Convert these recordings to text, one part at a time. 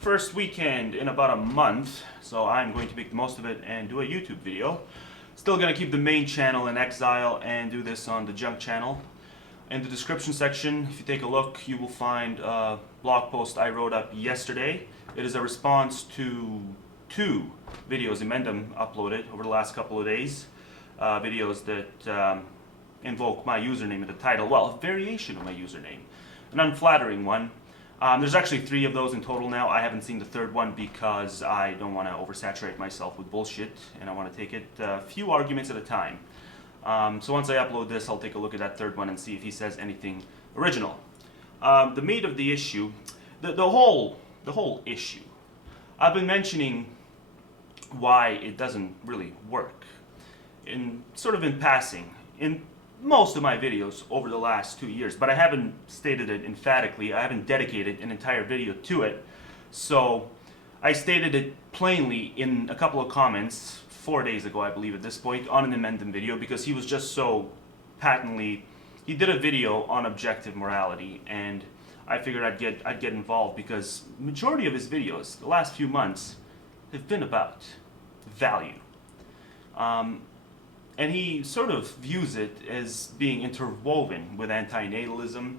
first weekend in about a month, so I'm going to make the most of it and do a YouTube video. Still going to keep the main channel in exile and do this on the junk channel. In the description section, if you take a look, you will find a blog post I wrote up yesterday. It is a response to two videos Inmendham uploaded over the last couple of days. Videos that invoke my username in the title. Well, a variation of my username. An unflattering one. There's actually 3 of those in total now. I haven't seen the third one because I don't want to oversaturate myself with bullshit, and I want to take it a few arguments at a time. So once I upload this, I'll take a look at that third one and see if he says anything original. The meat of the issue, the whole issue, I've been mentioning why it doesn't really work, in passing, in most of my videos over the last 2 years, but I haven't stated it emphatically. I haven't dedicated an entire video to it. So I stated it plainly in a couple of comments 4 days ago, I believe at this point, on an Inmendham video, because he was just so patently, he did a video on objective morality, and I figured I'd get involved because majority of his videos the last few months have been about value. And he sort of views it as being interwoven with antinatalism,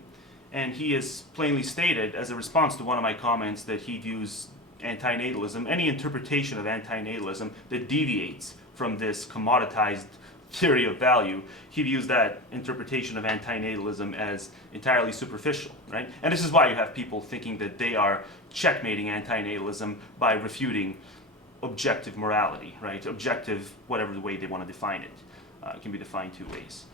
and he has plainly stated, as a response to one of my comments, that he views antinatalism, any interpretation of antinatalism that deviates from this commoditized theory of value, he views that interpretation of antinatalism as entirely superficial, right? And this is why you have people thinking that they are checkmating antinatalism by refuting objective morality, right? Objective, whatever the way they want to define it. It can be defined 2 ways.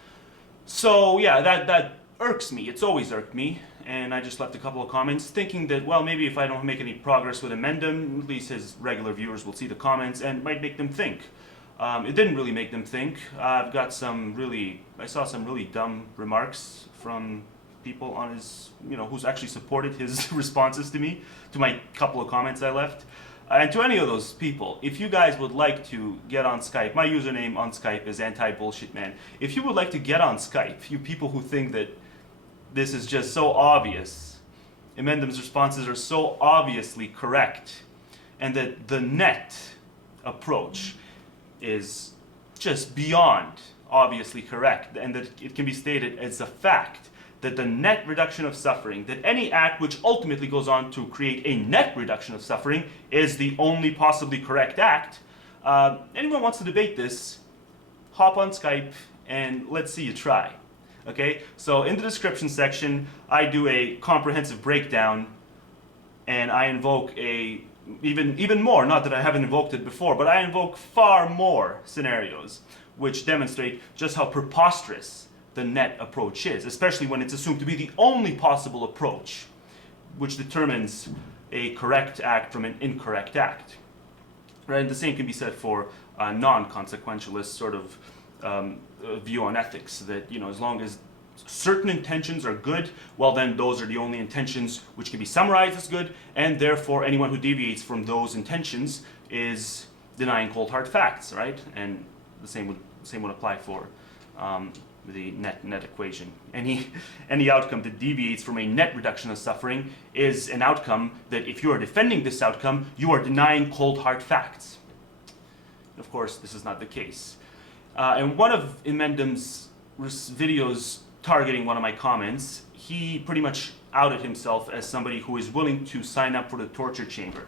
So yeah, that irks me. It's always irked me, and I just left a couple of comments thinking that, well, maybe if I don't make any progress with Inmendham, at least his regular viewers will see the comments and it might make them think. It didn't really make them think. I saw some really dumb remarks from people on his, who's actually supported his responses to me, to my couple of comments I left. And to any of those people, if you guys would like to get on Skype, my username on Skype is anti-BullshitMan. If you would like to get on Skype, you people who think that this is just so obvious, Inmendham's responses are so obviously correct, and that the net approach is just beyond obviously correct, and that it can be stated as a fact that the net reduction of suffering, that any act which ultimately goes on to create a net reduction of suffering is the only possibly correct act. Anyone wants to debate this, hop on Skype and let's see you try. Okay, so in the description section, I do a comprehensive breakdown, and I invoke even more, not that I haven't invoked it before, but I invoke far more scenarios which demonstrate just how preposterous the net approach is, especially when it's assumed to be the only possible approach which determines a correct act from an incorrect act. Right? And the same can be said for a non-consequentialist sort of view on ethics, that as long as certain intentions are good, well then those are the only intentions which can be summarized as good, and therefore anyone who deviates from those intentions is denying cold hard facts, right? And the same would apply for the net equation. Any outcome that deviates from a net reduction of suffering is an outcome that, if you are defending this outcome, you are denying cold hard facts. Of course, this is not the case. In one of Inmendham's videos targeting one of my comments, he pretty much outed himself as somebody who is willing to sign up for the torture chamber.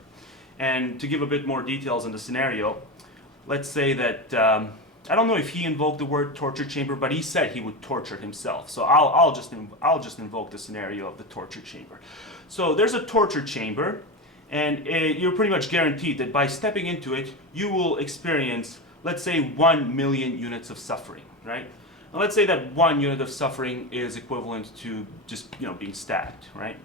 And to give a bit more details on the scenario, let's say that I don't know if he invoked the word torture chamber, but he said he would torture himself. So I'll just invoke the scenario of the torture chamber. So there's a torture chamber, and you're pretty much guaranteed that by stepping into it, you will experience, let's say, 1 million units of suffering, right? Now let's say that 1 unit of suffering is equivalent to just being stabbed, right?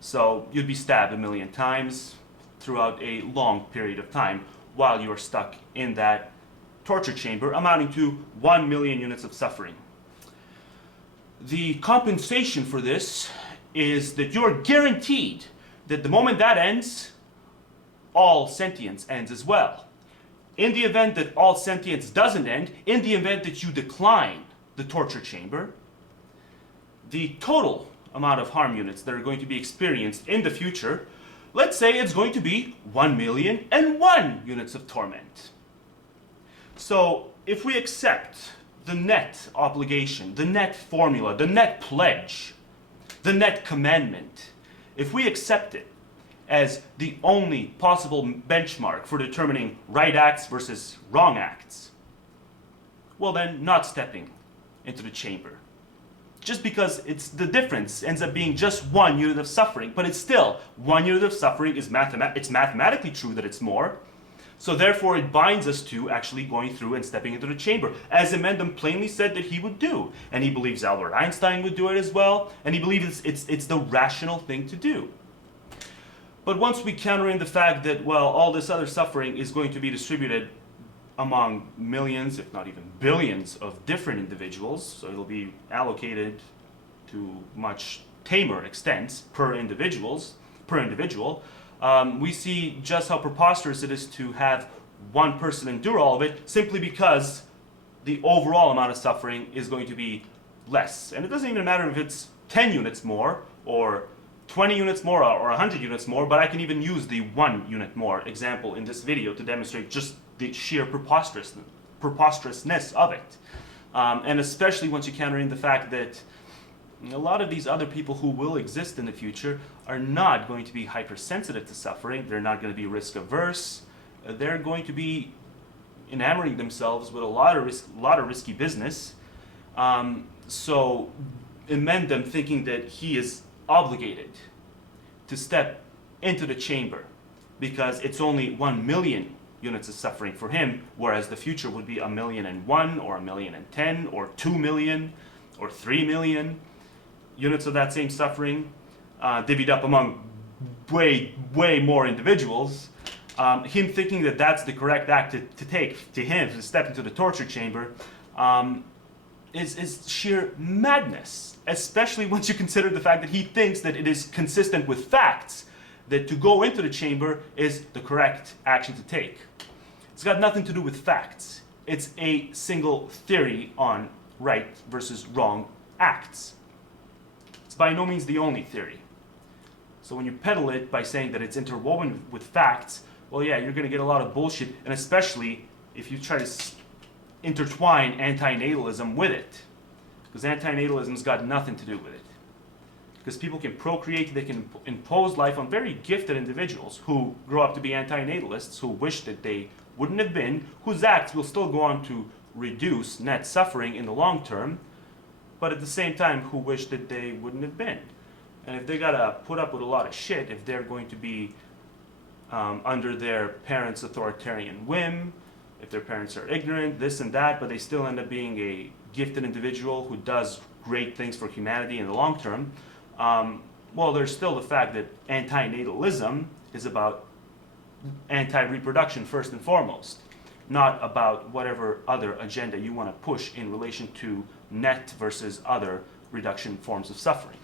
So you'd be stabbed 1 million times throughout a long period of time while you are stuck in that torture chamber, amounting to 1 million units of suffering. The compensation for this is that you're guaranteed that the moment that ends, all sentience ends as well. In the event that all sentience doesn't end, in the event that you decline the torture chamber, the total amount of harm units that are going to be experienced in the future let's say it's going to be 1,000,001 units of torment. So if we accept the net obligation, the net formula, the net pledge, the net commandment, if we accept it as the only possible benchmark for determining right acts versus wrong acts, well then, not stepping into the chamber. Just because it's the difference ends up being just 1 unit of suffering, but it's still 1 unit of suffering is it's mathematically true that it's more. So therefore it binds us to actually going through and stepping into the chamber, as Inmendham plainly said that he would do. And he believes Albert Einstein would do it as well, and he believes it's the rational thing to do. But once we counter in the fact that, well, all this other suffering is going to be distributed among millions, if not even billions, of different individuals, so it'll be allocated to much tamer extents per individual, we see just how preposterous it is to have one person endure all of it simply because the overall amount of suffering is going to be less. And it doesn't even matter if it's 10 units more or 20 units more or 100 units more, but I can even use the 1 unit more example in this video to demonstrate just the sheer preposterousness of it. And especially once you counter in the fact that a lot of these other people who will exist in the future are not going to be hypersensitive to suffering. They're not going to be risk averse. They're going to be enamoring themselves with a lot of risky business. So Inmendham thinking that he is obligated to step into the chamber because it's only 1,000,000 units of suffering for him, whereas the future would be 1,000,001 or 1,000,010 or 2,000,000 or 3,000,000 units of that same suffering, divvied up among way more individuals. Him thinking that that's the correct act to take, to him, to step into the torture chamber, is sheer madness, especially once you consider the fact that he thinks that it is consistent with facts, that to go into the chamber is the correct action to take. It's got nothing to do with facts. It's a single theory on right versus wrong acts. It's by no means the only theory. So when you peddle it by saying that it's interwoven with facts, well, yeah, you're going to get a lot of bullshit, and especially if you try to intertwine antinatalism with it, because antinatalism's got nothing to do with it. Because people can procreate, they can impose life on very gifted individuals who grow up to be antinatalists, who wish that they wouldn't have been, whose acts will still go on to reduce net suffering in the long term, but at the same time who wish that they wouldn't have been. And if they gotta put up with a lot of shit, if they're going to be under their parents' authoritarian whim, if their parents are ignorant, this and that, but they still end up being a gifted individual who does great things for humanity in the long term, well, there's still the fact that antinatalism is about anti-reproduction first and foremost, not about whatever other agenda you want to push in relation to net versus other reduction forms of suffering.